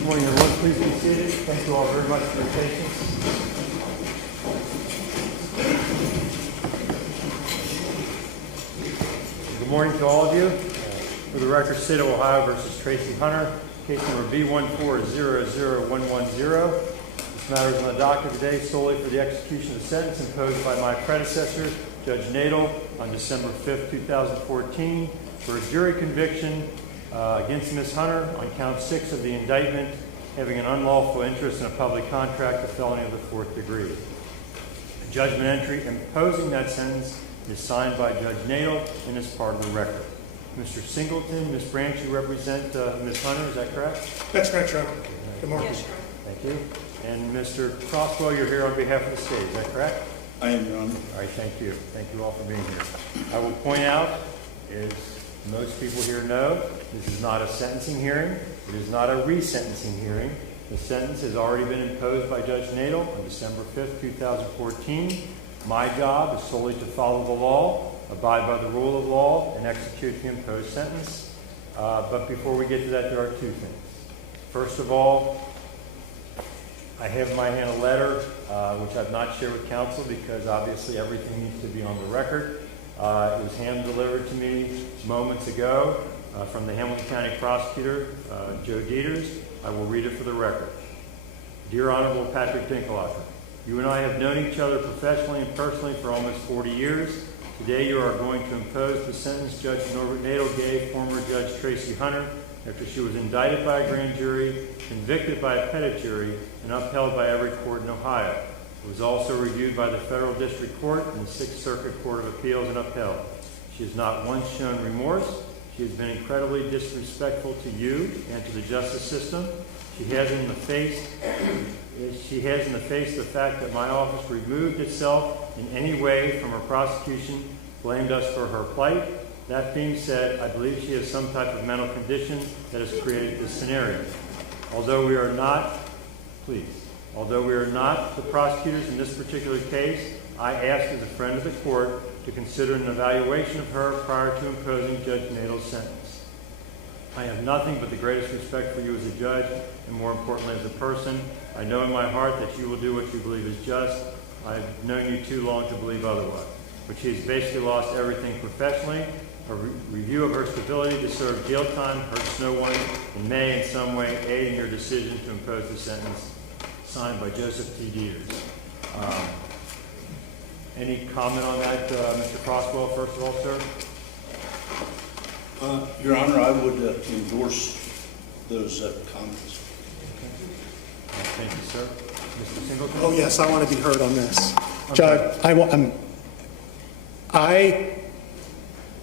Good morning, everyone. Please be seated. Thank you all very much for your patience. Good morning to all of you. For the record, State of Ohio versus Tracie Hunter, case number B1400110. This matter is on the docket today solely for the execution of the sentence imposed by my predecessor, Judge Deters, on December 5th, 2014, for a jury conviction against Ms. Hunter on count 6 of the indictment, having an unlawful interest in a public contract, a felony of the 4th degree. A judgment entry imposing that sentence is signed by Judge Deters and is part of the record. Mr. Singleton, Ms. Branch, you represent Ms. Hunter, is that correct? That's correct, Your Honor. Good morning. Yes, Your Honor. Thank you. And Mr. Crosswell, you're here on behalf of the state, is that correct? I am, Your Honor. All right, thank you. Thank you all for being here. I will point out, as most people here know, this is not a sentencing hearing. It is not a resentencing hearing. The sentence has already been imposed by Judge Deters on December 5th, 2014. My job is solely to follow the law, abide by the rule of law, and execute the imposed sentence. But before we get to that, there are two things. First of all, I have in my hand a letter, which I've not shared with counsel because obviously everything needs to be on the record. It was hand-delivered to me moments ago from the Hamilton County Prosecutor, Joe Deters. I will read it for the record. Dear Honorable Patrick Dinkelacker, you and I have known each other professionally and personally for almost 40 years. Today you are going to impose the sentence Judge Deters gave former Judge Tracie Hunter after she was indicted by a grand jury, convicted by a petit jury, and upheld by every court in Ohio. It was also reviewed by the Federal District Court and the Sixth Circuit Court of Appeals and upheld. She has not once shown remorse. She has been incredibly disrespectful to you and to the justice system. She has in the face the fact that my office removed itself in any way from her prosecution, blamed us for her plight. That being said, I believe she has some type of mental condition that has created this scenario. Although we are not the prosecutors in this particular case, I ask as a friend of the court to consider an evaluation of her prior to imposing Judge Deters' sentence. I have nothing but the greatest respect for you as a judge, and more importantly as a person. I know in my heart that you will do what you believe is just. I've known you too long to believe otherwise. But she has basically lost everything professionally. A review of her stability to serve jail time hurts no one and may in some way aid in your decision to impose the sentence signed by Joseph T. Deters. Any comment on that, Mr. Crosswell, first of all, sir? Your Honor, I would endorse those comments. Okay. Thank you, sir. Mr. Singleton? Oh, yes, I want to be heard on this. Okay. Judge, I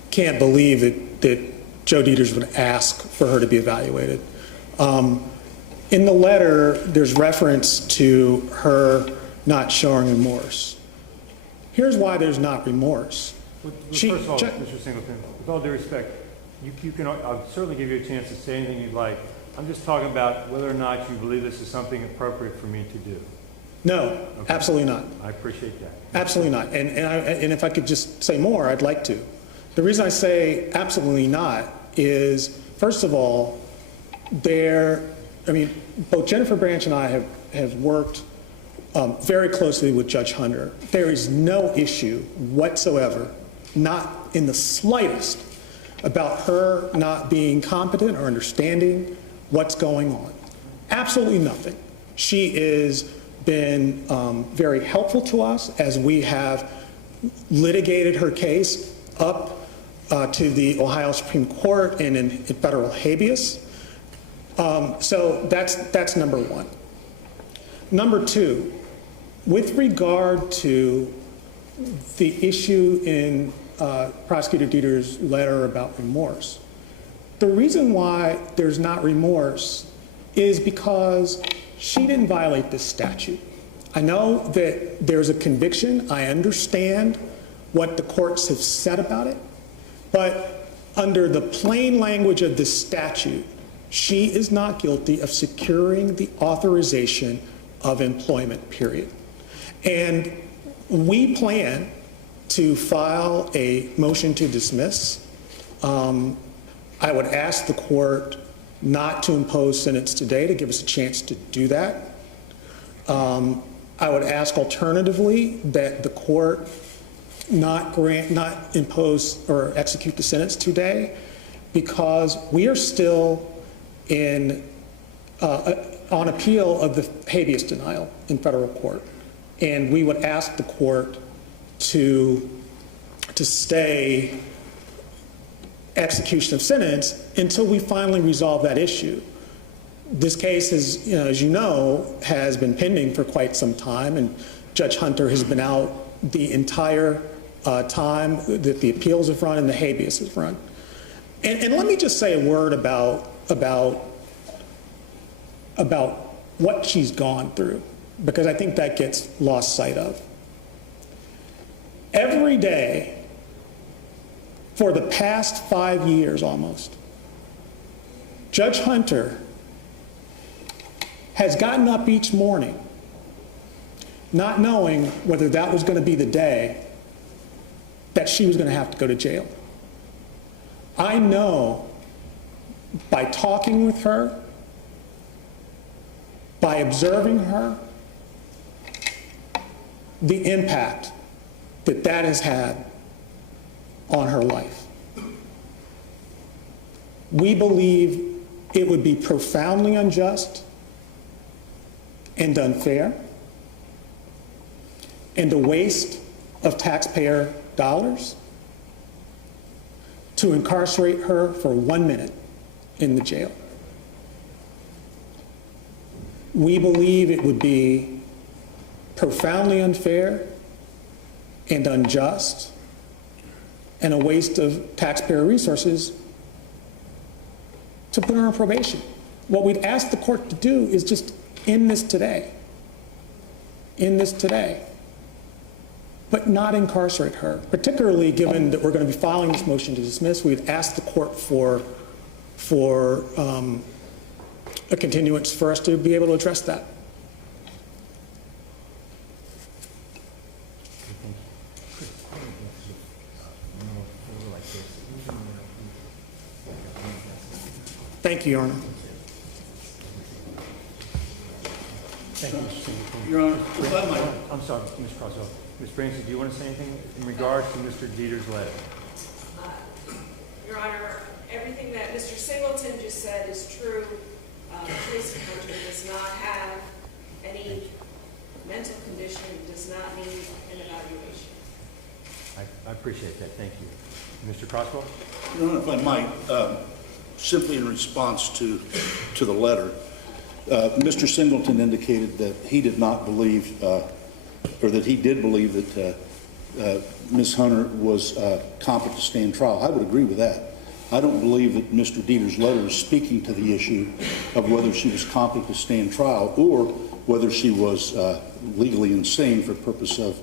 can't believe that Joe Deters would ask for her to be evaluated. In the letter, there's reference to her not showing remorse. Here's why there's not remorse. First of all, Mr. Singleton, with all due respect, I'll certainly give you a chance to say anything you'd like. I'm just talking about whether or not you believe this is something appropriate for me to do. No, Okay. absolutely not. I appreciate that. Absolutely not. And if I could just say more, I'd like to. The reason I say absolutely not is, first of all, both Jennifer Branch and I have worked very closely with Judge Hunter. There is no issue whatsoever, not in the slightest, about her not being competent or understanding what's going on. Absolutely nothing. She has been very helpful to us as we have litigated her case up to the Ohio Supreme Court and in federal habeas. So that's number one. Number two, with regard to the issue in Prosecutor Deters' letter about remorse, the reason why there's not remorse is because she didn't violate this statute. I know that there's a conviction. I understand what the courts have said about it. But under the plain language of this statute, she is not guilty of securing the authorization of employment, period. And we plan to file a motion to dismiss. I would ask the court not to impose sentence today, to give us a chance to do that. I would ask alternatively that the court not impose or execute the sentence today, because we are still on appeal of the habeas denial in federal court. And we would ask the court to stay execution of sentence until we finally resolve that issue. This case is, as you know, has been pending for quite some time, and Judge Hunter has been out the entire time that the appeals have run and the habeas has run. And let me just say a word about what she's gone through, because I think that gets lost sight of. Every day for the past 5 years almost, Judge Hunter has gotten up each morning not knowing whether that was going to be the day that she was going to have to go to jail. I know by talking with her, by observing her, the impact that that has had on her life. We believe it would be profoundly unjust and unfair and a waste of taxpayer dollars to incarcerate her for 1 minute in the jail. We believe it would be profoundly unfair and unjust and a waste of taxpayer resources to put her on probation. What we'd ask the court to do is just end this today. End this today. But not incarcerate her, particularly given that we're going to be filing this motion to dismiss. We'd ask the court for a continuance for us to be able to address that. Thank you, Your Honor. Thank you, Mr. Singleton. Your Honor, if I might. I'm sorry, Ms. Croswell. Ms. Branson, do you want to say anything in regards to Mr. Deters' letter? Your Honor, everything that Mr. Singleton just said is true. Tracie Hunter does not have any mental condition, does not need an evaluation. I appreciate that. Thank you. Mr. Croswell? Your Honor, if I might, simply in response to the letter, Mr. Singleton indicated that he did not believe, or that he did believe that Ms. Hunter was competent to stand trial. I would agree with that. I don't believe that Mr. Deters' letter is speaking to the issue of whether she was competent to stand trial or whether she was legally insane for purpose of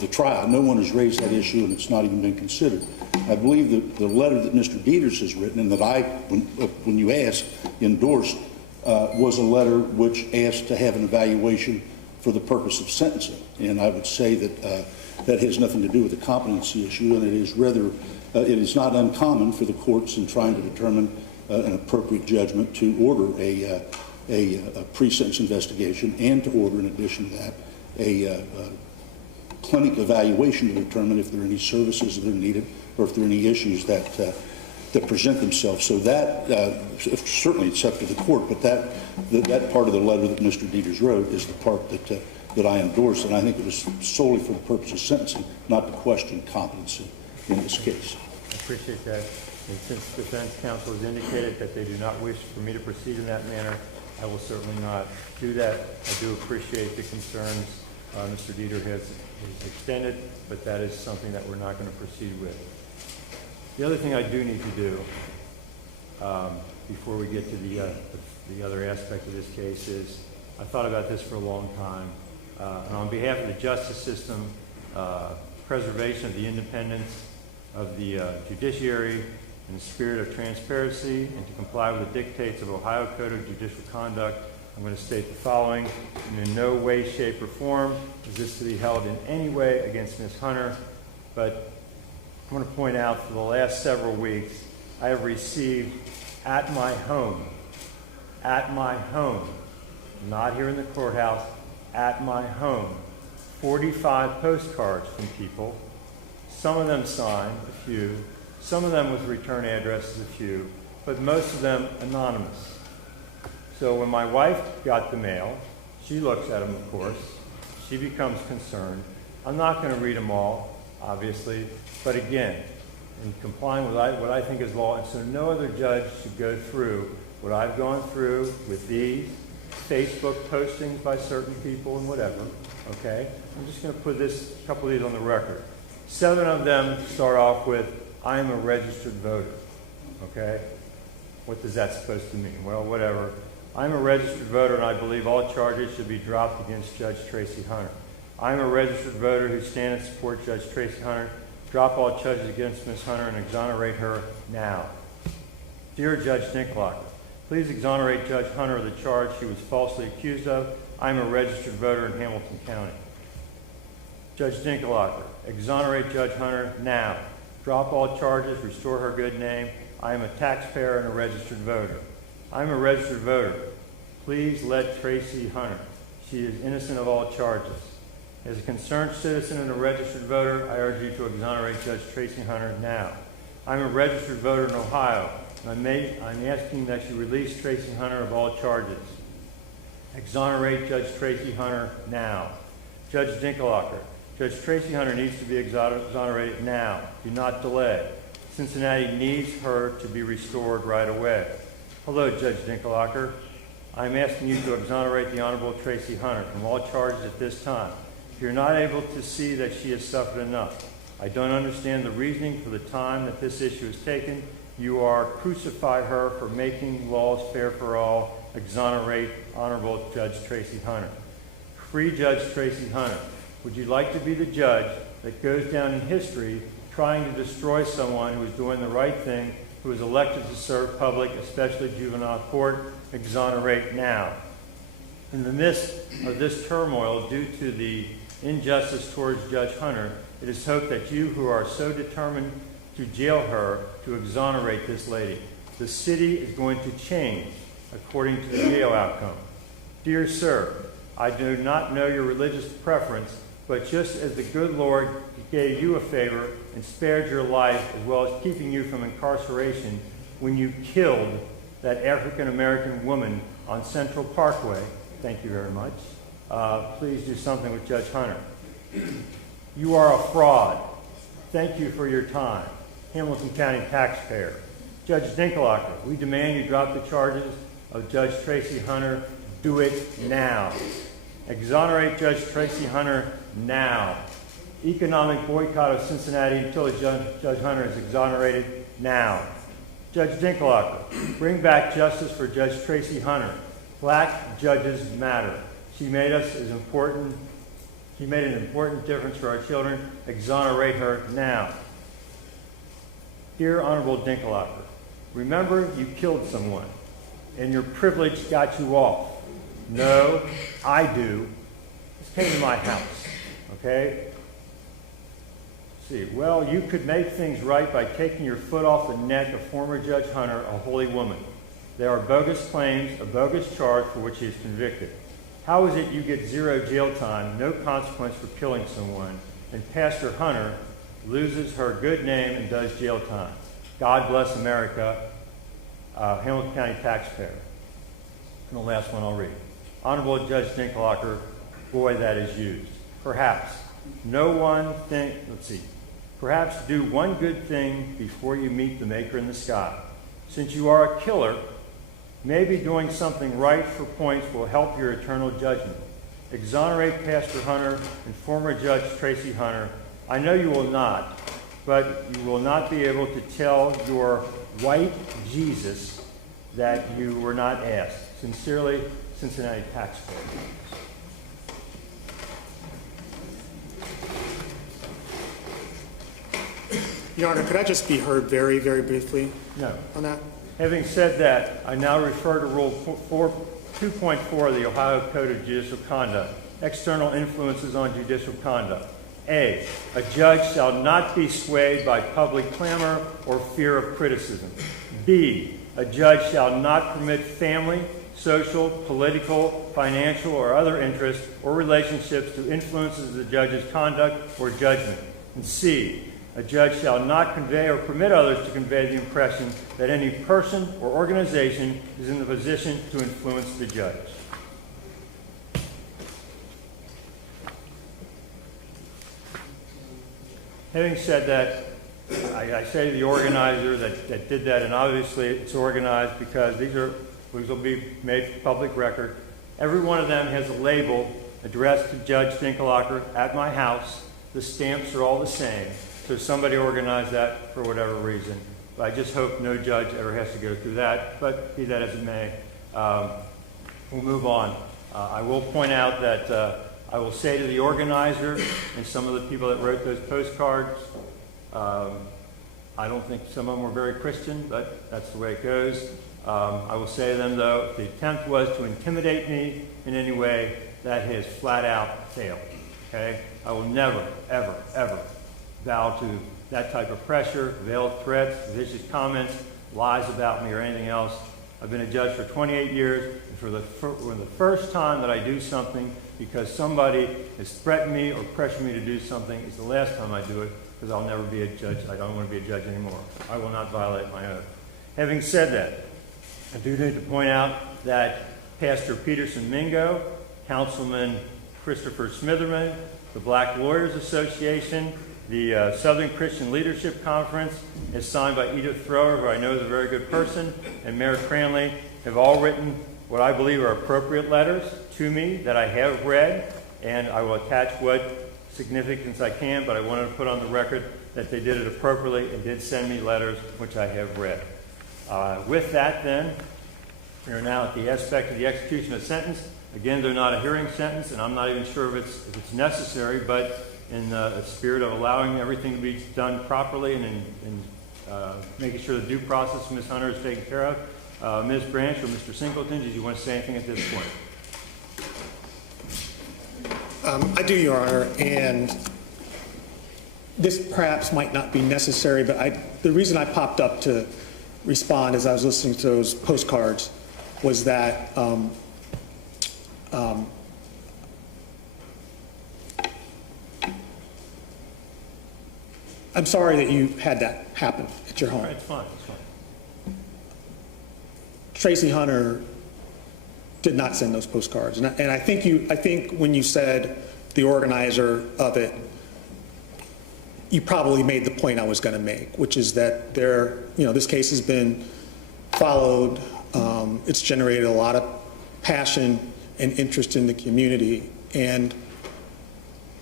the trial. No one has raised that issue, and it's not even been considered. I believe that the letter that Mr. Deters has written and that I, when you asked, endorsed, was a letter which asked to have an evaluation for the purpose of sentencing. And I would say that that has nothing to do with the competency issue, and it is rather, it is not uncommon for the courts in trying to determine an appropriate judgment to order a pre-sentence investigation and to order, in addition to that, a clinic evaluation to determine if there are any services that are needed or if there are any issues that present themselves. So that, certainly it's up to the court, but that part of the letter that Mr. Deters wrote is the part that I endorse, and I think it was solely for the purpose of sentencing, not to question competency in this case. I appreciate that. And since the defense counsel has indicated that they do not wish for me to proceed in that manner, I will certainly not do that. I do appreciate the concerns Mr. Deters has extended, but that is something that we're not going to proceed with. The other thing I do need to do before we get to the other aspect of this case is I thought about this for a long time. And on behalf of the justice system, preservation of the independence of the judiciary in the spirit of transparency and to comply with the dictates of Ohio Code of Judicial Conduct, I'm going to state the following. In no way, shape, or form is this to be held in any way against Ms. Hunter, but I want to point out for the last several weeks, I have received at my home at my home, not here in the courthouse, at my home. 45 postcards from people, some of them signed, a few, some of them with return addresses, a few, but most of them anonymous. So when my wife got the mail, she looks at them, of course. She becomes concerned. I'm not going to read them all, obviously, but again, in complying with what I think is law, and so no other judge should go through what I've gone through with these Facebook postings by certain people and whatever, okay? I'm just going to put a couple of these on the record. 7 of them start off with, I am a registered voter, okay? What is that supposed to mean? Well, whatever. I'm a registered voter, and I believe all charges should be dropped against Judge Tracie Hunter. I'm a registered voter who stands and support Judge Tracie Hunter. Drop all charges against Ms. Hunter and exonerate her now. Dear Judge Dinkelacker, please exonerate Judge Hunter of the charge she was falsely accused of. I'm a registered voter in Hamilton County. Judge Dinkelacker, exonerate Judge Hunter now. Drop all charges, restore her good name. I am a taxpayer and a registered voter. I'm a registered voter. Please let Tracie Hunter. She is innocent of all charges. As a concerned citizen and a registered voter, I urge you to exonerate Judge Tracie Hunter now. I'm a registered voter in Ohio, and I'm asking that you release Tracie Hunter of all charges. Exonerate Judge Tracie Hunter now. Judge Dinkelacker, Judge Tracie Hunter needs to be exonerated now. Do not delay. Cincinnati needs her to be restored right away. Hello, Judge Dinkelacker. I'm asking you to exonerate the Honorable Tracie Hunter from all charges at this time. If you're not able to see that she has suffered enough, I don't understand the reasoning for the time that this issue has taken. You are crucify her for making laws fair for all. Exonerate Honorable Judge Tracie Hunter. Free Judge Tracie Hunter. Would you like to be the judge that goes down in history trying to destroy someone who is doing the right thing, who is elected to serve public, especially juvenile court? Exonerate now. In the midst of this turmoil due to the injustice towards Judge Hunter, it is hoped that you who are so determined to jail her to exonerate this lady. The city is going to change according to the jail outcome. Dear sir, I do not know your religious preference, but just as the good Lord gave you a favor and spared your life as well as keeping you from incarceration when you killed that African-American woman on Central Parkway, thank you very much, please do something with Judge Hunter. You are a fraud. Thank you for your time. Hamilton County taxpayer. Judge Dinkelacker, we demand you drop the charges of Judge Tracie Hunter. Do it now. Exonerate Judge Tracie Hunter now. Economic boycott of Cincinnati until Judge Hunter is exonerated now. Judge Dinkelacker, bring back justice for Judge Tracie Hunter. Black judges matter. She made an important difference for our children. Exonerate her now. Dear Honorable Dinkelacker, remember you killed someone and your privilege got you off. No, I do. This came to my house, okay? See, well, you could make things right by taking your foot off the neck of former Judge Hunter, a holy woman. There are bogus claims, a bogus charge for which he is convicted. How is it you get 0 jail time, no consequence for killing someone, and Pastor Hunter loses her good name and does jail time? God bless America, Hamilton County taxpayer. And the last one I'll read. Honorable Judge Dinkelacker, boy, that is used. Perhaps perhaps do one good thing before you meet the Maker in the sky. Since you are a killer, maybe doing something right for points will help your eternal judgment. Exonerate Pastor Hunter and former Judge Tracie Hunter. I know you will not, but you will not be able to tell your white Jesus that you were not asked. Sincerely, Cincinnati taxpayer. Your Honor, could I just be heard very, very briefly No. on that? Having said that, I now refer to Rule 2.4 of the Ohio Code of Judicial Conduct, external influences on judicial conduct. A judge shall not be swayed by public clamor or fear of criticism. B, a judge shall not permit family, social, political, financial, or other interests or relationships to influences the judge's conduct or judgment. And C, a judge shall not convey or permit others to convey the impression that any person or organization is in the position to influence the judge. Having said that, I say to the organizer that did that, and obviously it's organized because these will be made public record. Every one of them has a label addressed to Judge Dinkelacker at my house. The stamps are all the same. So somebody organized that for whatever reason. But I just hope no judge ever has to go through that, but be that as it may. We'll move on. I will point out that I will say to the organizer and some of the people that wrote those postcards, I don't think some of them were very Christian, but that's the way it goes. I will say to them, though, if the attempt was to intimidate me in any way, that has flat out failed. Okay? I will never, ever, ever bow to that type of pressure, veiled threats, vicious comments, lies about me, or anything else. I've been a judge for 28 years, and for the first time that I do something because somebody has threatened me or pressured me to do something, it's the last time I do it, because I'll never be a judge. I don't want to be a judge anymore. I will not violate my oath. Having said that, I do need to point out that Pastor Peterson Mingo, Councilman Christopher Smitherman, the Black Lawyers Association, the Southern Christian Leadership Conference, is signed by Edith Thrower, who I know is a very good person, and Mayor Cranley, have all written what I believe are appropriate letters to me that I have read, and I will attach what significance I can, but I wanted to put on the record that they did it appropriately and did send me letters which I have read. With that, then, we are now at the aspect of the execution of sentence. Again, they're not a hearing sentence, and I'm not even sure if it's necessary, but in the spirit of allowing everything to be done properly and making sure the due process of Ms. Hunter is taken care of, Ms. Branch or Mr. Singleton, did you want to say anything at this point? I do, Your Honor, and this perhaps might not be necessary, but the reason I popped up to respond as I was listening to those postcards was that I'm sorry that you had that happen at your home. It's fine. It's fine. Tracie Hunter did not send those postcards, and I think when you said the organizer of it, you probably made the point I was going to make, which is that this case has been followed. It's generated a lot of passion and interest in the community, and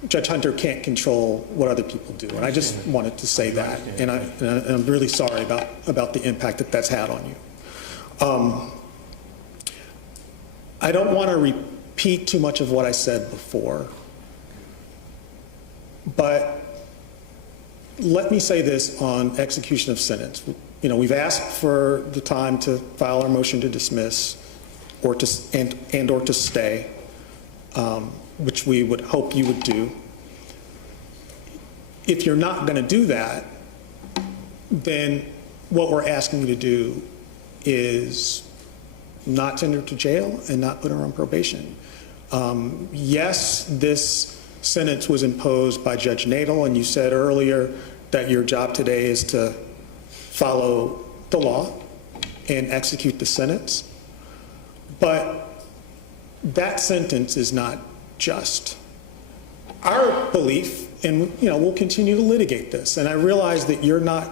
Judge Hunter can't control what other people do. And I just wanted to say that, and I'm really sorry about the impact that's had on you. I don't want to repeat too much of what I said before, but let me say this on execution of sentence. We've asked for the time to file our motion to dismiss or to stay, which we would hope you would do. If you're not going to do that, then what we're asking you to do is not send her to jail and not put her on probation. Yes, this sentence was imposed by Judge Nadel, and you said earlier that your job today is to follow the law and execute the sentence. But that sentence is not just. Our belief, and we'll continue to litigate this, and I realize that you're not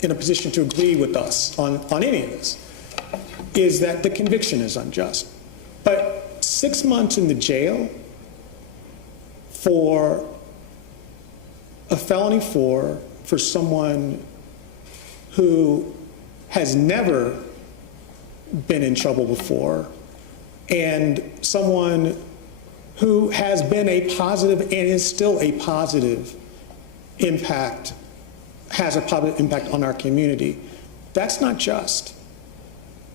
in a position to agree with us on any of this, is that the conviction is unjust. But 6 months in the jail for a felony for someone who has never been in trouble before, and someone who has been a positive and is still a positive impact, has a positive impact on our community, that's not just.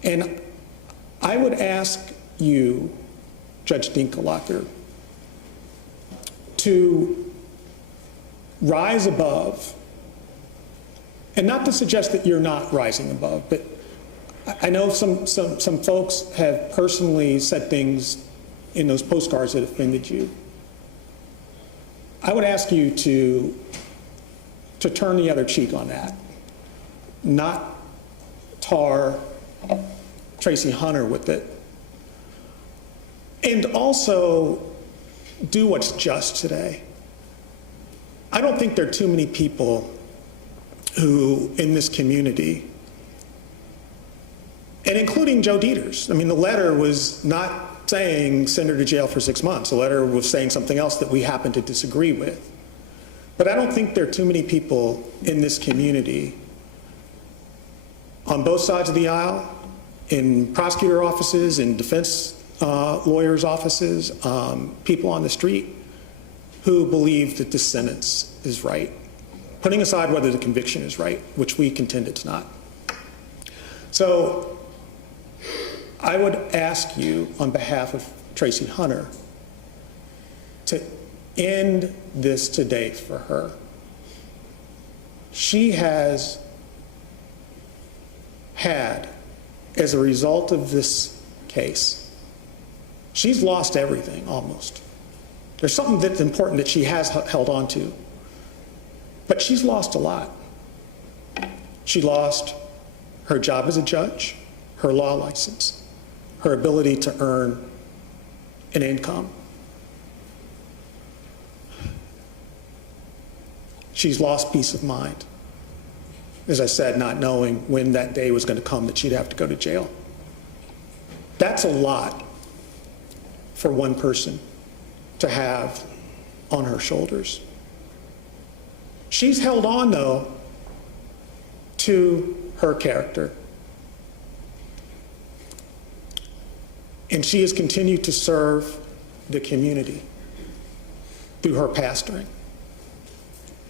And I would ask you, Judge Dinkelacker, to rise above, and not to suggest that you're not rising above, but I know some folks have personally said things in those postcards that offended you. I would ask you to turn the other cheek on that, not tar Tracie Hunter with it, and also do what's just today. I don't think there are too many people who, in this community, and including Joe Deters. I mean, the letter was not saying send her to jail for 6 months. The letter was saying something else that we happen to disagree with. But I don't think there are too many people in this community, on both sides of the aisle, in prosecutor offices, in defense lawyers' offices, people on the street, who believe that this sentence is right, putting aside whether the conviction is right, which we contend it's not. So I would ask you, on behalf of Tracie Hunter, to end this today for her. She has had, as a result of this case, she's lost everything almost. There's something that's important that she has held on to, but she's lost a lot. She lost her job as a judge, her law license, her ability to earn an income. She's lost peace of mind. As I said, not knowing when that day was going to come that she'd have to go to jail. That's a lot for one person to have on her shoulders. She's held on, though, to her character. And she has continued to serve the community through her pastoring,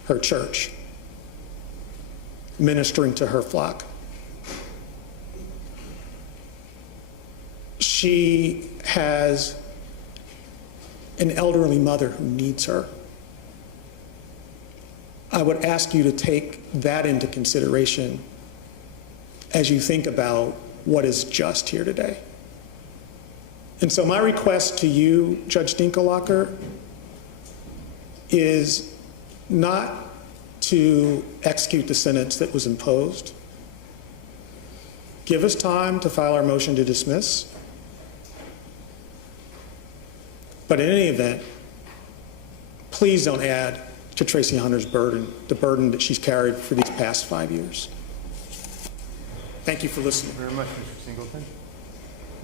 her church, ministering to her flock. She has an elderly mother who needs her. I would ask you to take that into consideration as you think about what is just here today. And so my request to you, Judge Dinkelacker, is not to execute the sentence that was imposed. Give us time to file our motion to dismiss. But in any event, please don't add to Tracie Hunter's burden, the burden that she's carried for these past 5 years. Thank you for listening. Thank you very much, Mr. Singleton.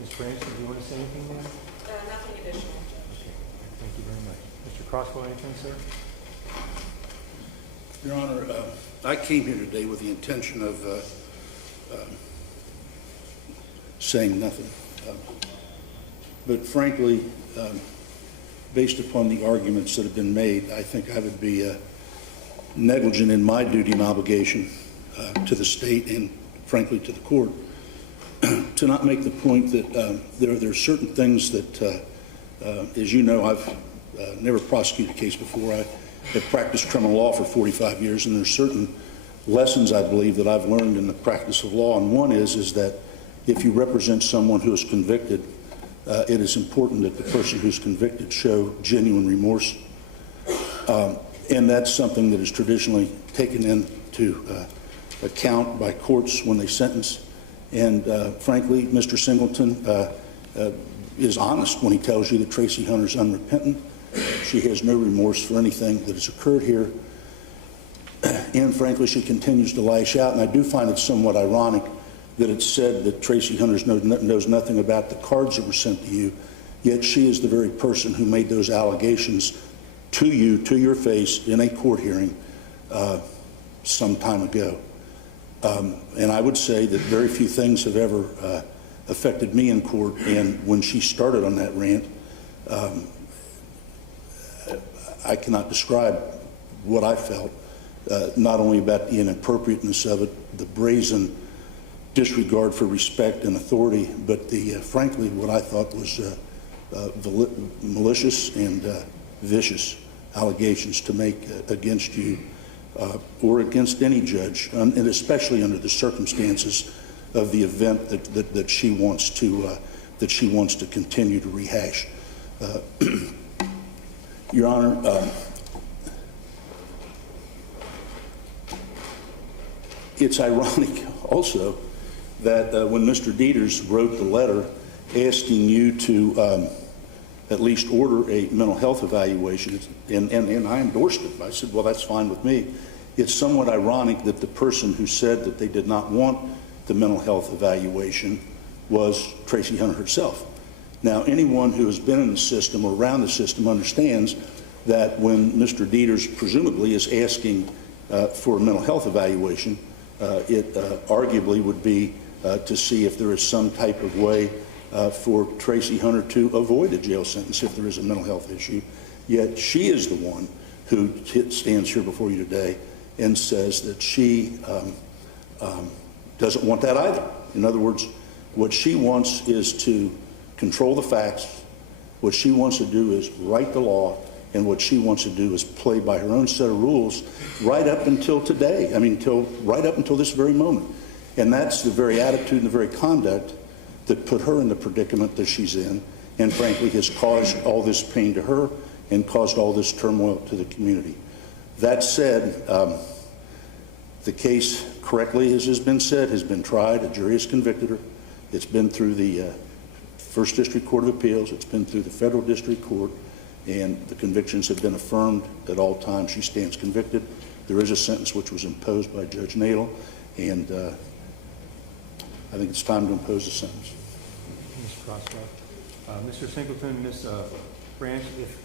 Ms. Branson, do you want to say anything more? Nothing additional, Judge. Thank you very much. Mr. Crosswell, anything, sir? Your Honor, I came here today with the intention of saying nothing. But frankly, based upon the arguments that have been made, I think I would be negligent in my duty and obligation to the state and frankly to the court to not make the point that there are certain things that, as you know, I've never prosecuted a case before. I have practiced criminal law for 45 years, and there's certain lessons I believe that I've learned in the practice of law, and one is that if you represent someone who is convicted, it is important that the person who's convicted show genuine remorse, and that's something that is traditionally taken into account by courts when they sentence. And frankly, Mr. Singleton is honest when he tells you that Tracie Hunter's unrepentant. She has no remorse for anything that has occurred here. And frankly, she continues to lash out. And I do find it somewhat ironic that it's said that Tracie Hunter knows nothing about the cards that were sent to you, yet she is the very person who made those allegations to you, to your face, in a court hearing some time ago. And I would say that very few things have ever affected me in court, and when she started on that rant, I cannot describe what I felt, not only about the inappropriateness of it, the brazen disregard for respect and authority, but the frankly what I thought was malicious and vicious allegations to make against you or against any judge, and especially under the circumstances of the event that she wants to continue to rehash. Your Honor, it's ironic also that when Mr. Deters wrote the letter asking you to at least order a mental health evaluation, and I endorsed it. I said, well, that's fine with me. It's somewhat ironic that the person who said that they did not want the mental health evaluation was Tracie Hunter herself. Now, anyone who has been in the system or around the system understands that when Mr. Deters presumably is asking for a mental health evaluation, it arguably would be to see if there is some type of way for Tracie Hunter to avoid a jail sentence if there is a mental health issue. Yet she is the one who stands here before you today and says that she doesn't want that either. In other words, what she wants is to control the facts. What she wants to do is write the law, and what she wants to do is play by her own set of rules right up until today. I mean, right up until this very moment. And that's the very attitude and the very conduct that put her in the predicament that she's in, and frankly has caused all this pain to her and caused all this turmoil to the community. That said, the case, correctly as has been said, has been tried. A jury has convicted her. It's been through the First District Court of Appeals. It's been through the Federal District Court, and the convictions have been affirmed at all times. She stands convicted. There is a sentence which was imposed by Judge Nadel, and I think it's time to impose a sentence. Mr. Crosswell. Mr. Singleton, Ms. Branch, if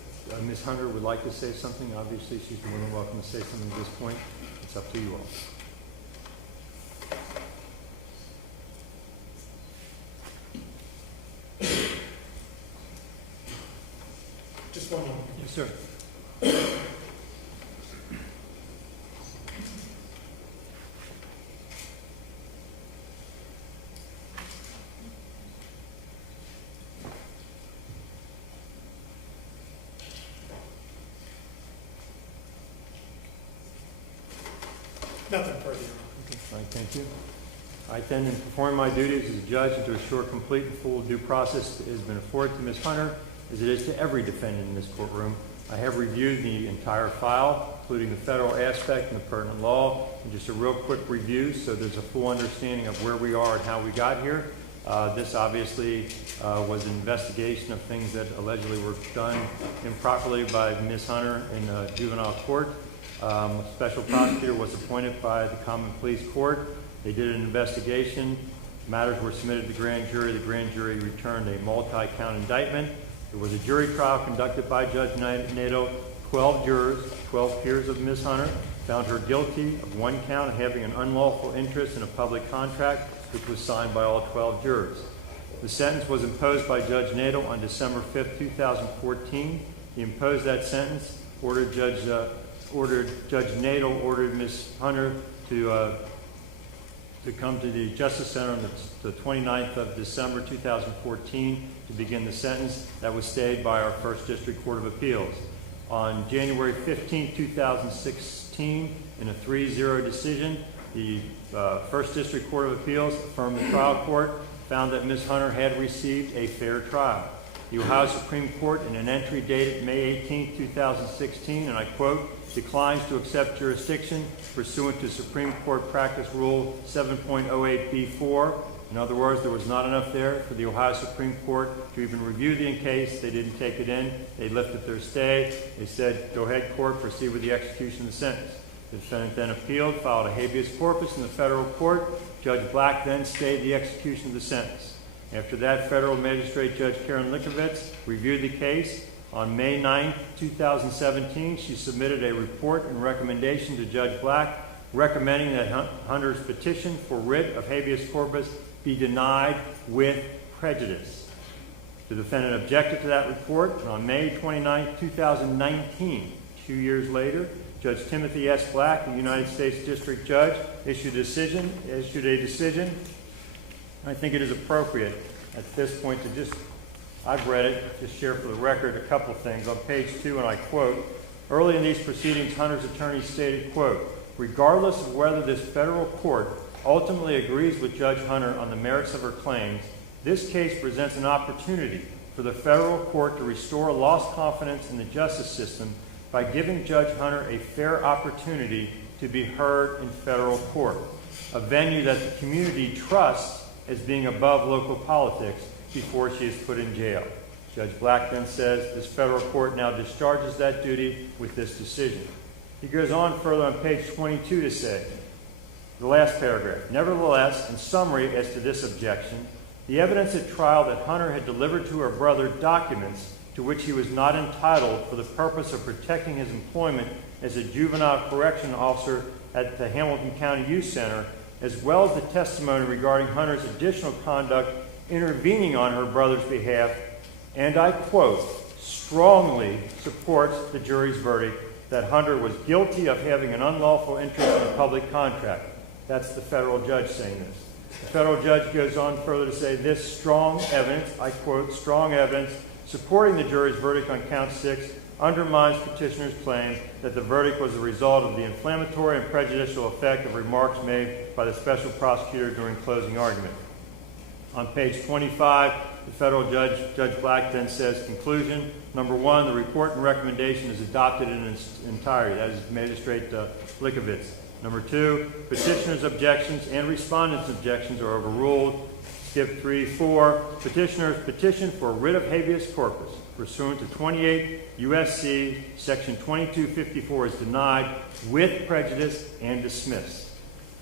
Ms. Hunter would like to say something, obviously she's more than welcome to say something at this point. It's up to you all. Just one moment. Yes, sir. Nothing further. All right, thank you. I intend in performing my duties as a judge and to assure complete and full due process has been afforded to Ms. Hunter, as it is to every defendant in this courtroom. I have reviewed the entire file, including the federal aspect and the pertinent law, and just a real quick review so there's a full understanding of where we are and how we got here. This obviously was an investigation of things that allegedly were done improperly by Ms. Hunter in juvenile court. A special prosecutor was appointed by the Common Pleas Court. They did an investigation. Matters were submitted to the grand jury. The grand jury returned a multi-count indictment. There was a jury trial conducted by Judge Nadel. 12 jurors, 12 peers of Ms. Hunter, found her guilty of one count of having an unlawful interest in a public contract, which was signed by all 12 jurors. The sentence was imposed by Judge Nadel on December 5th, 2014. He imposed that sentence, Judge Nadel ordered Ms. Hunter to come to the Justice Center on the 29th of December 2014 to begin the sentence. That was stayed by our First District Court of Appeals. On January 15, 2016, in a 3-0 decision, the First District Court of Appeals affirmed the trial court, found that Ms. Hunter had received a fair trial. The Ohio Supreme Court, in an entry dated May 18, 2016, and I quote, declines to accept jurisdiction pursuant to Supreme Court Practice Rule 7.08b4. In other words, there was not enough there for the Ohio Supreme Court to even review the case. They didn't take it in. They lifted their stay. They said, go ahead, court, proceed with the execution of the sentence. The defendant then appealed, filed a habeas corpus in the federal court. Judge Black then stayed the execution of the sentence. After that, federal magistrate Judge Cranley reviewed the case. On May 9, 2017, she submitted a report and recommendation to Judge Black recommending that Hunter's petition for writ of habeas corpus be denied with prejudice. The defendant objected to that report, and on May 29, 2019, 2 years later, Judge Timothy S. Black, the United States District Judge, issued a decision. I think it is appropriate at this point to just, I've read it, just share for the record a couple of things. On page 2, and I quote, early in these proceedings, Hunter's attorney stated, quote, regardless of whether this federal court ultimately agrees with Judge Hunter on the merits of her claims, this case presents an opportunity for the federal court to restore lost confidence in the justice system by giving Judge Hunter a fair opportunity to be heard in federal court, a venue that the community trusts as being above local politics before she is put in jail. Judge Black then says this federal court now discharges that duty with this decision. He goes on further on page 22 to say, the last paragraph, nevertheless, in summary as to this objection, the evidence at trial that Hunter had delivered to her brother documents to which he was not entitled for the purpose of protecting his employment as a juvenile correction officer at the Hamilton County Youth Center, as well as the testimony regarding Hunter's additional conduct intervening on her brother's behalf, and I quote, strongly supports the jury's verdict that Hunter was guilty of having an unlawful interest in a public contract. That's the federal judge saying this. The federal judge goes on further to say this strong evidence, I quote, strong evidence supporting the jury's verdict on count 6 undermines petitioner's claim that the verdict was a result of the inflammatory and prejudicial effect of remarks made by the special prosecutor during closing argument. On page 25, the federal judge, Judge Black, then says, conclusion, number 1, the report and recommendation is adopted in its entirety. That is Magistrate Likovitz. Number 2, petitioner's objections and respondent's objections are overruled. Skip 3, 4, petitioner's petition for writ of habeas corpus pursuant to 28 U.S.C. section 2254 is denied with prejudice and dismissed.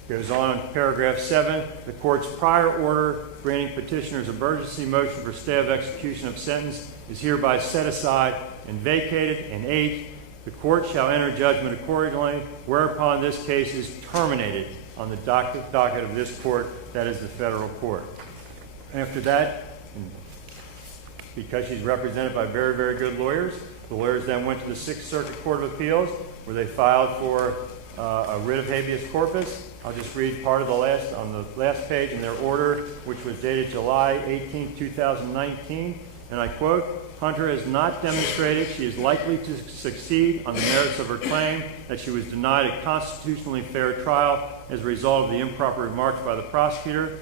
Goes on in paragraph 7, the court's prior order granting petitioner's emergency motion for stay of execution of sentence is hereby set aside and vacated. And 8, the court shall enter judgment accordingly, whereupon this case is terminated on the docket of this court, that is the federal court. After that, because she's represented by very, very good lawyers, the lawyers then went to the Sixth Circuit Court of Appeals, where they filed for a writ of habeas corpus. I'll just read part of on the last page in their order, which was dated July 18, 2019, and I quote, Hunter has not demonstrated she is likely to succeed on the merits of her claim that she was denied a constitutionally fair trial as a result of the improper remarks by the prosecutor.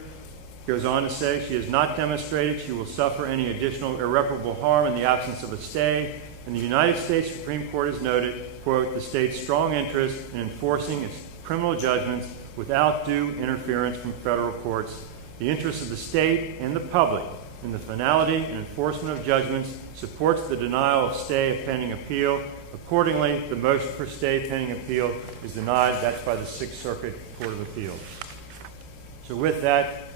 Goes on to say she has not demonstrated she will suffer any additional irreparable harm in the absence of a stay, and the United States Supreme Court has noted, quote, the state's strong interest in enforcing its criminal judgments without due interference from federal courts. The interest of the state and the public in the finality and enforcement of judgments supports the denial of stay pending appeal. Accordingly, the motion for stay pending appeal is denied. That's by the Sixth Circuit Court of Appeals. So with that,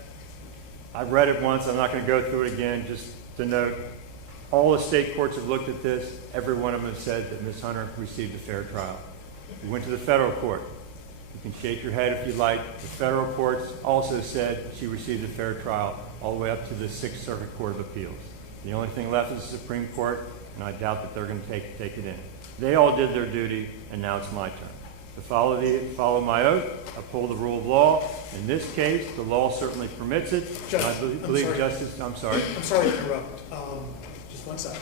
I've read it once. I'm not going to go through it again. Just to note, all the state courts have looked at this. Every one of them have said that Ms. Hunter received a fair trial. We went to the federal court. You can shake your head if you like. The federal courts also said she received a fair trial all the way up to the Sixth Circuit Court of Appeals. The only thing left is the Supreme Court, and I doubt that they're going to take it in. They all did their duty, and now it's my turn. To follow my oath, uphold the rule of law. In this case, the law certainly permits it. Judge, I believe justice. I'm sorry. I'm sorry to interrupt. Just one second.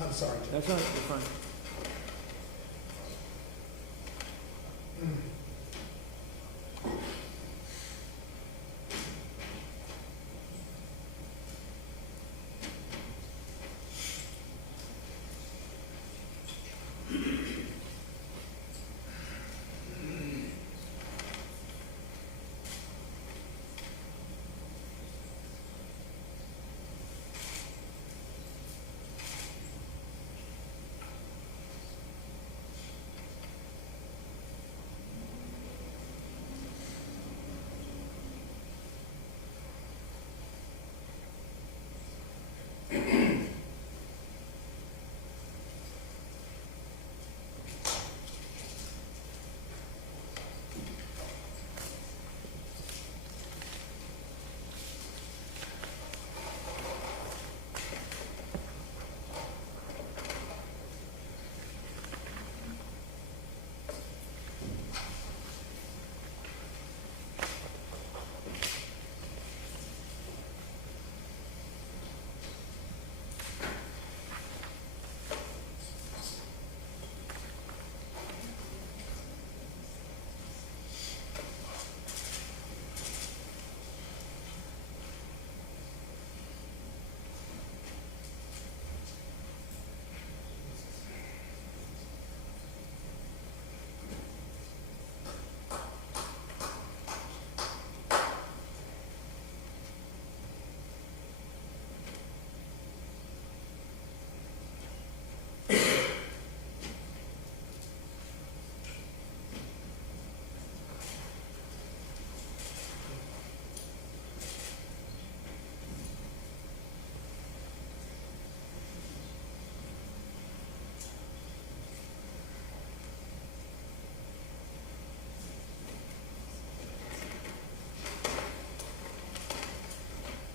I'm sorry. That's not fine.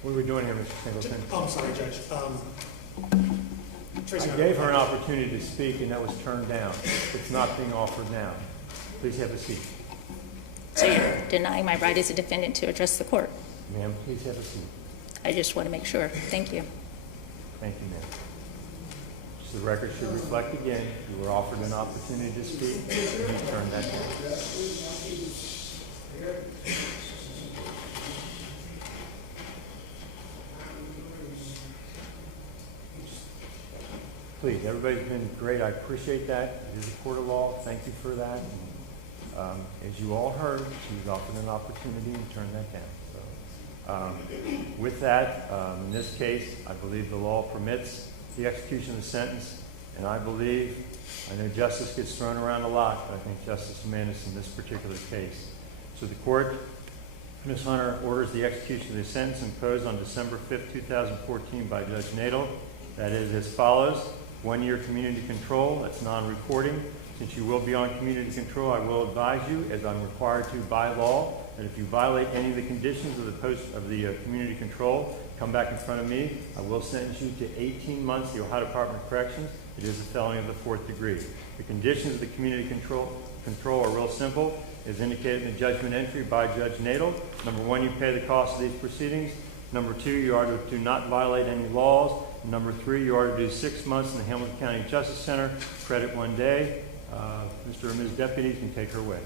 What are we doing here, Mr. Singleton? Oh, I'm sorry, Judge. Tracie I Hunter. gave her an opportunity to speak, and that was turned down. It's not being offered now. Please have a seat. So you're denying my right as a defendant to address the court? Ma'am, please have a seat. I just want to make sure. Thank you. Thank you, ma'am. So the record should reflect again, you were offered an opportunity to speak, and you turned that down. Please, everybody's been great. I appreciate that. It is a court of law. Thank you for that. And, as you all heard, she was offered an opportunity and turned that down. So, with that, in this case, I believe the law permits the execution of the sentence, and I believe, I know justice gets thrown around a lot, but I think justice demands in this particular case. So the court, Ms. Hunter, orders the execution of the sentence imposed on December 5th, 2014 by Judge Deters. That is as follows: 1 year community control, that's non-reporting. Since you will be on community control, I will advise you, as I'm required to by law, that if you violate any of the conditions of the community control, come back in front of me. I will sentence you to 18 months, the Ohio Department of Corrections. It is a felony of the 4th degree. The conditions of the community control are real simple, as indicated in the judgment entry by Judge Deters. Number 1, you pay the cost of these proceedings. Number 2, you are to do not violate any laws. Number 3, you are to do 6 months in the Hamilton County Justice Center, credit 1 day. Mr. or Ms. Deputy can take her away.